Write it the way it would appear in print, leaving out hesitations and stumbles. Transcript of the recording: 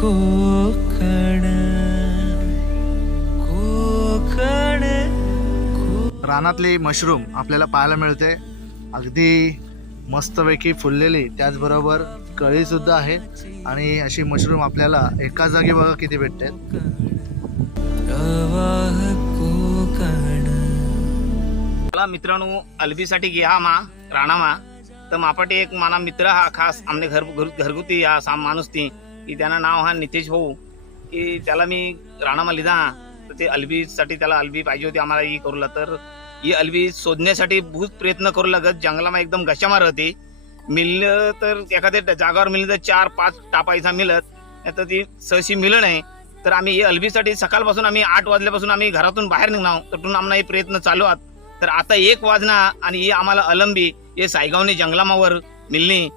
Konkan Konkan रानातली mushroom आपल्याला पाहायला मिळते, अगदी मस्तपैकी फुललेली, त्याचबरोबर कळी सुद्धा आहे. आणि अशी मशरूम आपल्याला एका जागी बघा किती भेटतात. प्रवाह कोकण. मला मित्रांनो अलबीसाठी घ्या मा राणामा तर मापाटे एक माना मित्र हा खास आमने घरगुती हा साम माणूस ती की त्यानं नाव हा नितेश भाऊ की त्याला मी राणामा लिधा तर ते अलबीसाठी त्याला अलबी पाहिजे होती आम्हाला ही करूला. तर ही अलबी शोधण्यासाठी बहुत प्रयत्न करू लागत. जंगलामा एकदम गशामा राहते. मिळलं तर एखाद्या जागावर मिळलं तर 4-5 टापायचा मिळत नाही तर ती सहशी मिळत नाही. तर आम्ही ही अलबीसाठी सकाळपासून आम्ही 8 वाजल्यापासून आम्ही घरातून बाहेर निघणार तर आम्हाला हे प्रयत्न चालू आहेत. तर आता 1 वाजना आणि ही आम्हाला अलंबी हे सायगावनी जंगलामावर मिळणी